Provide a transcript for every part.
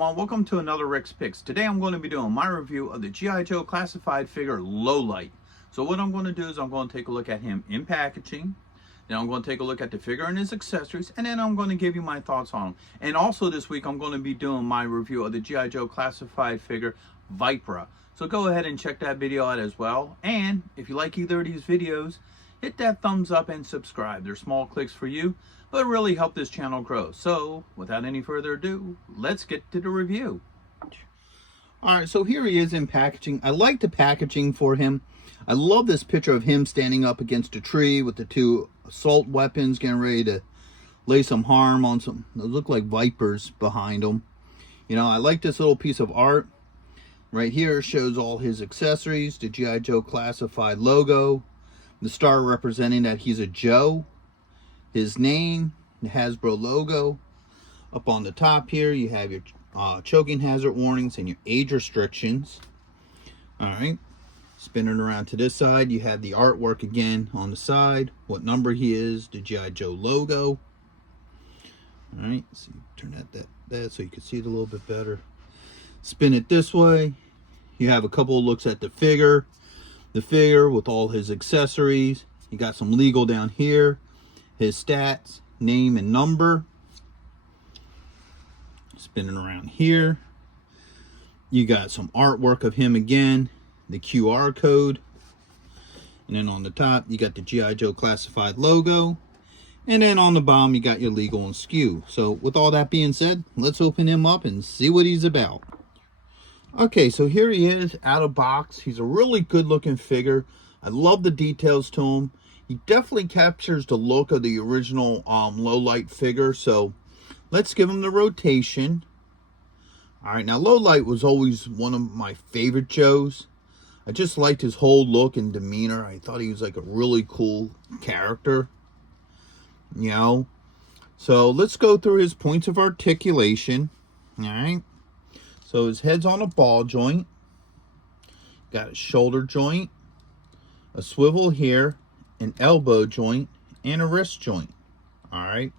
everyone, welcome to another Rick's Picks. Today I'm going to be doing my review of the G.I. Joe classified figure Low Light. So what I'm going to do is I'm going to take a look at him in packaging, then I'm going to take a look at the figure and his accessories, and then I'm going to give you my thoughts on him. And also this week I'm going to be doing my review of the G.I. Joe classified figure Vipera. So go ahead and check that video out as well. And if you like either of these videos, hit that thumbs up and subscribe. They're small clicks for you, but really help this channel grow. So without any further ado, let's get to the review. All right, so here he is in packaging. I like the packaging for him. I love this picture of him standing up against a tree with the two assault weapons, getting ready to lay some harm on some, they look like vipers behind him. You know, I like this little piece of art. Right here shows all his accessories, the G.I. Joe classified logo, the star representing that he's a Joe, his name, the Hasbro logo. Up on the top here, you have your choking hazard warnings and your age restrictions. All right, spinning around to this side, you have the artwork again on the side, what number he is, the G.I. Joe logo. All right, so you turn that so you can see it a little bit better. Spin it this way, you have a couple of looks at the figure with all his accessories. You got some legal down here, his stats, name and number. Spinning around here, you got some artwork of him again, the QR code, and then on the top you got the G.I. Joe classified logo, and then on the bottom you got your legal and SKU. So with all that being said, let's open him up and see what he's about. Okay, so here he is out of box. He's a really good looking figure. I love the details to him. He definitely captures the look of the original Low Light figure. So let's give him the rotation. All right, now Low Light was always one of my favorite Joes. I just liked his whole look and demeanor. I thought he was like a really cool character, you know. So let's go through his points of articulation. All right. So his head's on a ball joint, got a shoulder joint, a swivel here, an elbow joint, and a wrist joint. All right.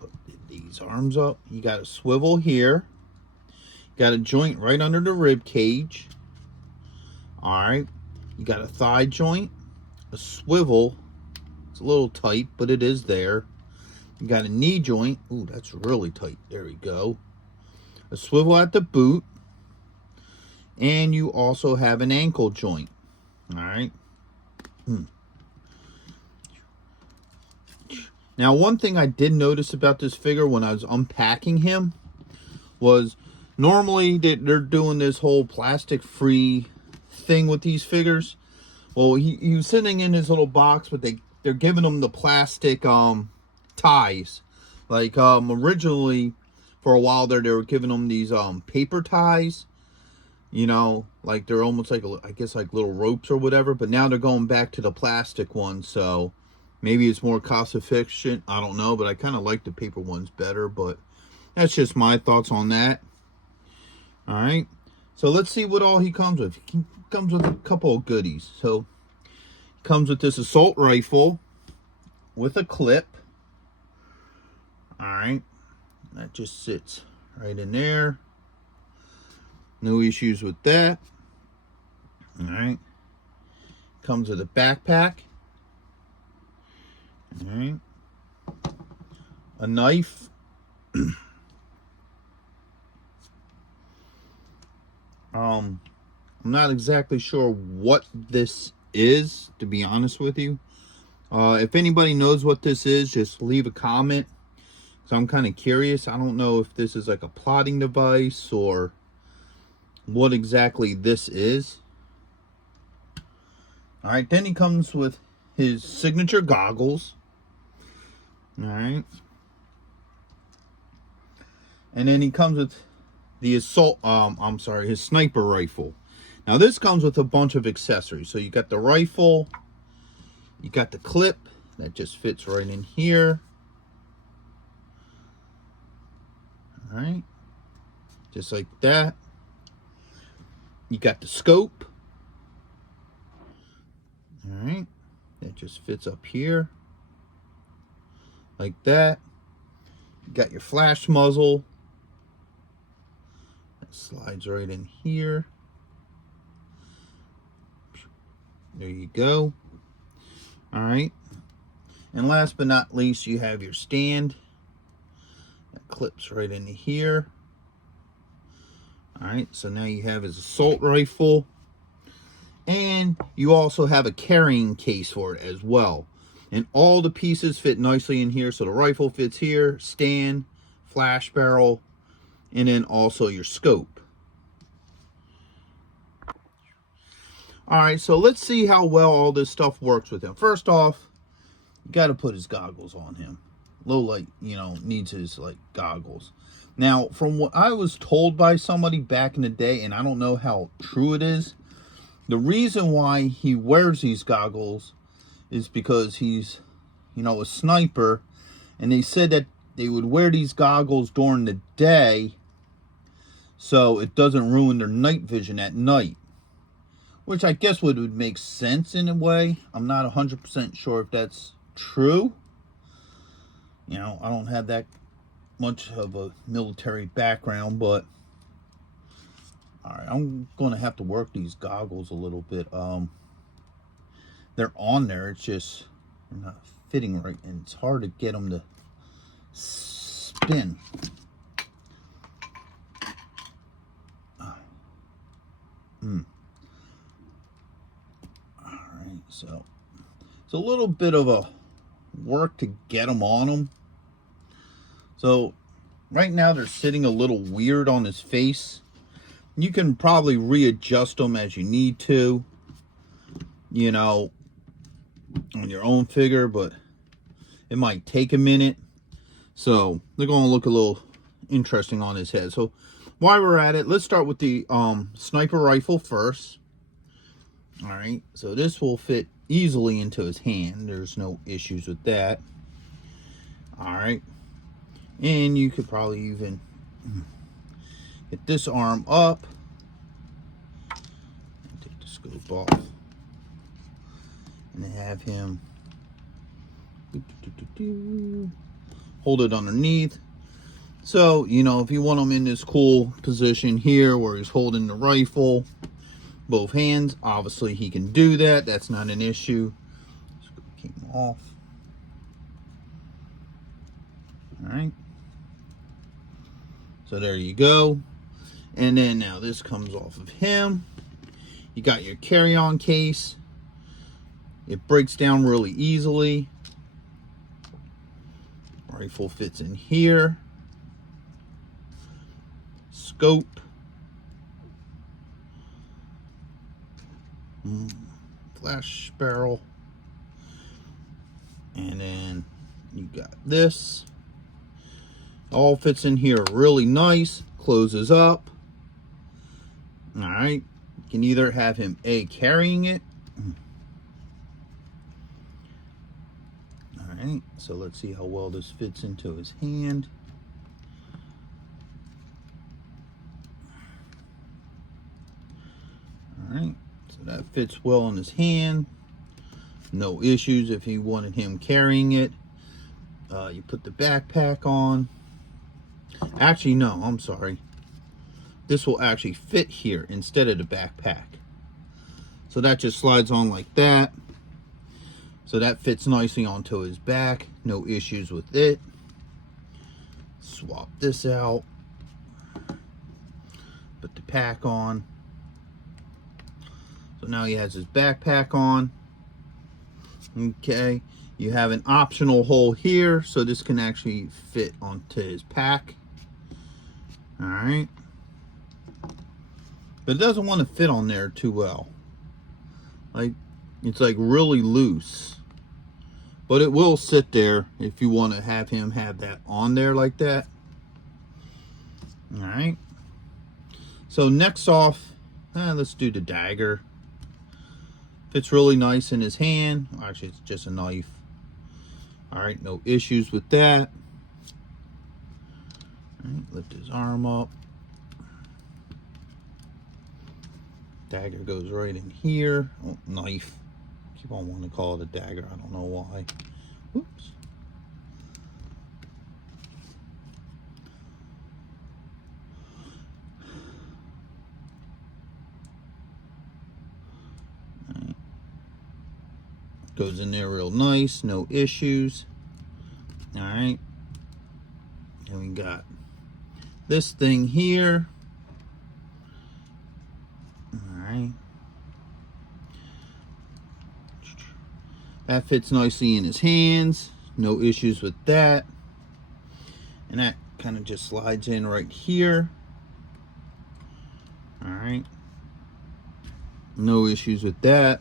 Put these arms up. You got a swivel here. Got a joint right under the rib cage. All right. You got a thigh joint, a swivel. It's a little tight, but it is there. You got a knee joint. Ooh, that's really tight. There we go. A swivel at the boot, and you also have an ankle joint. All right. Now, one thing I did notice about this figure when I was unpacking him was normally they're doing this whole plastic-free thing with these figures. Well, he was sitting in his little box, but they're giving him the plastic ties. Like originally, for a while there, they were giving them these paper ties, you know, like they're almost like, I guess like little ropes or whatever, but now they're going back to the plastic ones, so maybe it's more cost efficient, I don't know, but I kind of like the paper ones better, but that's just my thoughts on that. All right, so let's see what all he comes with. He comes with a couple of goodies. So he comes with this assault rifle with a clip. All right. That just sits right in there. No issues with that. All right. Comes with a backpack. All right. A knife. I'm not exactly sure what this is, to be honest with you. If anybody knows what this is, just leave a comment. So I'm kind of curious. I don't know if this is like a plotting device or what exactly this is. All right, then he comes with his signature goggles. All right. And then he comes with the his sniper rifle. Now this comes with a bunch of accessories. So you got the rifle, you got the clip that just fits right in here. All right, just like that. You got the scope. All right, that just fits up here like that. You got your flash muzzle, Slides right in here. There you go. All right. And last but not least, you have your stand. That clips right into here. All right. So now you have his assault rifle. And you also have a carrying case for it as well. And all the pieces fit nicely in here. So the rifle fits here, stand, flash barrel, and then also your scope. All right, so let's see how well all this stuff works with him. First off, you got to put his goggles on him. Low light, you know, needs his like goggles. Now, from what I was told by somebody back in the day, and I don't know how true it is, the reason why he wears these goggles is because he's, you know, a sniper, and they said that they would wear these goggles during the day so it doesn't ruin their night vision at night. Which I guess would make sense in a way. I'm not 100% sure if that's true. You know, I don't have that much of a military background, but alright, I'm going to have to work these goggles a little bit. They're on there, it's just they're not fitting right, and it's hard to get them to spin. Alright, so it's a little bit of a work to get them on him. So right now they're sitting a little weird on his face. You can probably readjust them as you need to, you know, on your own figure, but it might take a minute. So they're going to look a little interesting on his head. So while we're at it, let's start with the sniper rifle first. All right, so this will fit easily into his hand. There's no issues with that. All right, and you could probably even get this arm up. Take the scope off and have him hold it underneath. So, you know, if you want him in this cool position here where he's holding the rifle, both hands, obviously he can do that. That's not an issue. Just keep him off. All right. So there you go. And then now this comes off of him. You got your carry-on case. It breaks down really easily. Rifle fits in here. Scope. Flash barrel. And then you got this. All fits in here really nice. Closes up. Alright. You can either have him carrying it. Alright. So let's see how well this fits into his hand. Alright. So that fits well in his hand. No issues if you wanted him carrying it. You put the backpack on. Actually, no, I'm sorry. This will actually fit here instead of the backpack. So that just slides on like that. So that fits nicely onto his back. No issues with it. Swap this out. Put the pack on. So now he has his backpack on. Okay. You have an optional hole here, so this can actually fit onto his pack. Alright. But it doesn't want to fit on there too well. Like, it's like really loose. But it will sit there if you want to have him have that on there like that. Alright. So next off, let's do the dagger. Fits really nice in his hand. Actually, it's just a knife. Alright, no issues with that. Alright, lift his arm up. Dagger goes right in here. Oh, knife. Keep on wanting to call it a dagger. I don't know why. Oops. Goes in there real nice, no issues. All right. And we got this thing here. All right. That fits nicely in his hands. No issues with that. And that kind of just slides in right here. All right. No issues with that.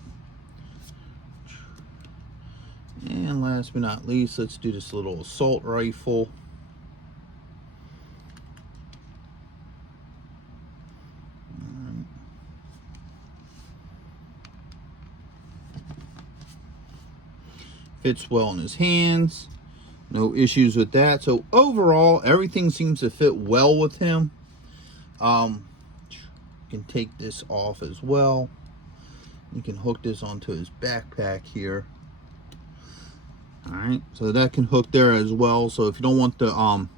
And last but not least, let's do this little assault rifle. Fits well in his hands. No issues with that. So overall, everything seems to fit well with him. You can take this off as well. You can hook this onto his backpack here. Alright, so that can hook there as well. So if you don't want the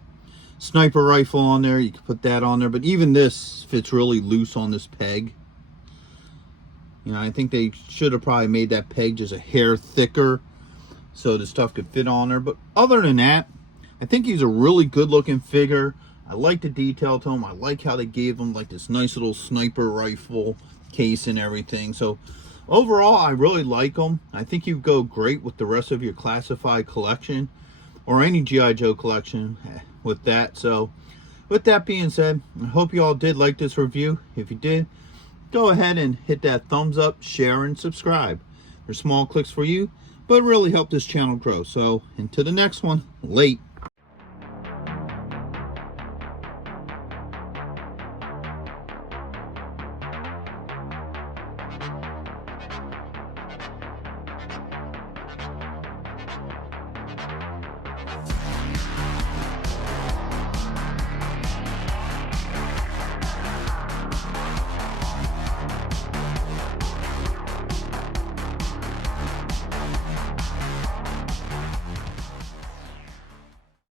sniper rifle on there, you can put that on there. But even this fits really loose on this peg. You know, I think they should have probably made that peg just a hair thicker so the stuff could fit on there. But other than that, I think he's a really good looking figure. I like the detail to him. I like how they gave him like this nice little sniper rifle case and everything. So overall, I really like him. I think you go great with the rest of your classified collection or any G.I. Joe collection with that. So with that being said, I hope you all did like this review. If you did, go ahead and hit that thumbs up, share, and subscribe. They're small clicks for you, but really help this channel grow. So until the next one, late.